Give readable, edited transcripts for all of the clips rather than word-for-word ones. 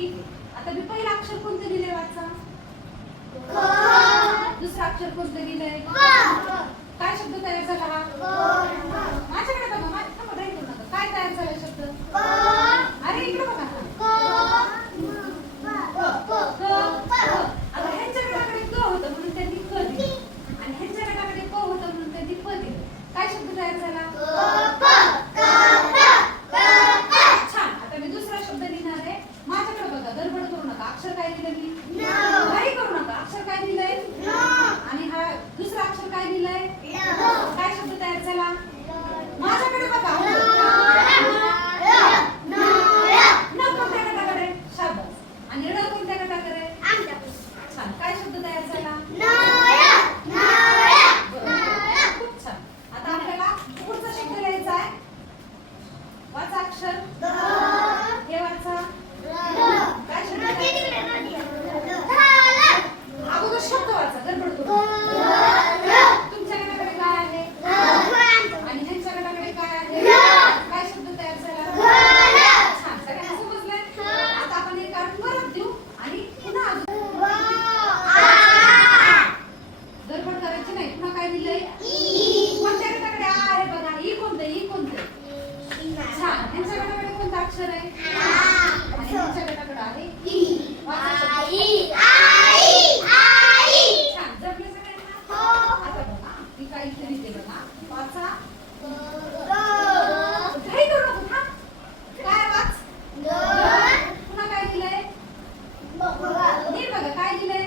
ठीक आहे. आता मी पहिलं अक्षर कोणतं लिहिलंय वाचा. दुसरं अक्षर कोणतं लिहिलंय. काय शब्द तयार झाला हा. माझ्याकडे बघा. माझ्याकडे राईट करू नका. काय तयार झाला शब्द. अरे इकडे बघा. आता ह्यांच्या गटाकडे क होतं म्हणून त्यांनी क दिलं आणि ह्यांच्या गटाकडे क होतं म्हणून त्यांनी प दिलं. काय शब्द तयार झाला. छान. आता मी दुसरा शब्द लिहिणार आहे. माझ्याकडे बघा. गडबड करू नका. अक्षर काय लिहिलं मी. घाई करू नका. अक्षर काय लिहिलंय आणि हा दुसरा अक्षर काय लिहिलंय. काय शब्द तयार झाला. माझ्याकडे बघा. न कोणत्या गटाकडे. शाबास. आणि ळ कोणत्या गटाकडे. छान. काय शब्द तयार झाला. खूप छान. आता आपल्याला पुढचा शब्द लिहायचा आहे. वाचा अक्षर. हे वाचा. काय शब्द अगोदर शब्द वाचा. गडबड करू. तुमच्या गटाकडे काय आहे आणि ह्यांच्या गटाकडे काय आहे. काय शब्द तयार झाला. छान. सगळ्यांना समजलंय. आता आपण हे काढून परत देऊ आणि पुन्हा गडबड करायची नाही. पुन्हा काय दिलंय. कोणत्या गटाकडे आ आहे बघा. ई कोणतं. ई कोणतं. छान. ह्यांच्या गटाकडे कोणतं अक्षर आहे आणि ह्यांच्या गटाकडे आहे ई. वाचा शब्द. छान. जमलं सगळ्यांना. आता बघा मी काय इथे लिहिते बघा. वाचा. घाई करू नको. थांब. काय वाच. पुन्हा काय दिलंय. नीट बघा. काय दिलंय.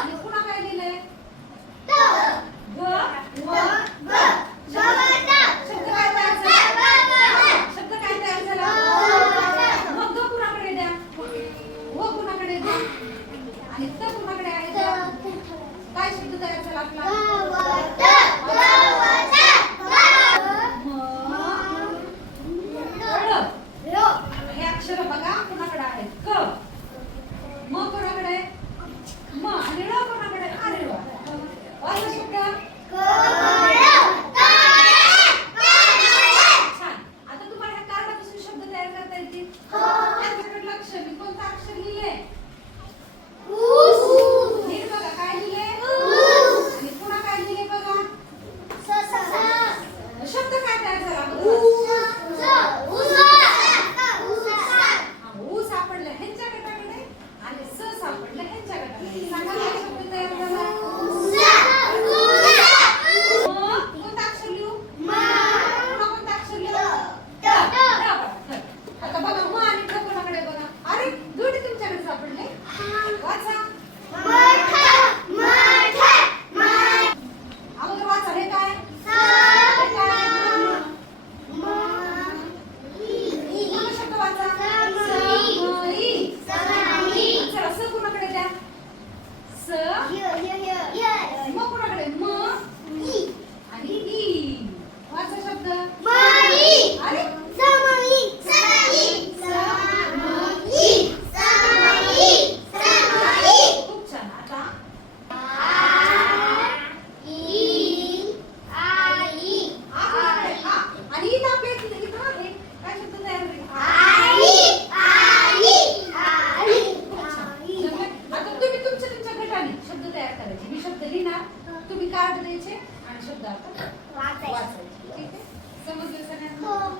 आणि पुन्हा काय दिलंय. शब्द काय तयार झाला. शब्द काय तयार झाला. मग ग कुणाकडे द्या. व कुणाकडे द्या आणि त कुणाकडे आहे. काय शब्द तयार झाला आपला. हे अक्षर बघा कुणाकडे आहेत. क. म कोणाकडे. म आणि ळ कोणाकडे. अरे वा. वाचा शब्द. छान. आता तुम्हाला ह्या कार्डापासून शब्द तयार करता येतील. माझ्याकडे लक्ष. मी कोणतं अक्षर लिहिलंय. नीट बघा. काय लिहिलंय आणि पुन्हा काय लिहिलंय बघा. शब्द काय तयार झाला. ऊ सापडलं ह्यांच्या गटाकडे आणि स सापडलं ह्यांच्या गटाकडे. सांगा काय शब्द तयार झाला. कोणता अक्षर लिहू. पुन्हा कोणता अक्षर लिहू. आता बघा. म आणि ठ कोणाकडे बघा. अरे दोन्ही तुमच्याकडे सापडले. वाचा. अगोदर वाचा. हे काय. पूर्ण शब्द वाचा. चला. स कुणाकडे द्या. स. म कुणाकडे. म आणि ई. वाचा शब्द. अरे खूप छान. आता आणि इथं आपल्या इथं आहे. काय शब्द तयार होईल. खूप छान. आता तुम्ही तुमच्या गटाने शब्द तयार करायचे. मी शब्द लिहिणार. तुम्ही कार्ड द्यायचे आणि शब्द आता वाचायचे. ठीक आहे. समजलं सगळ्यांना.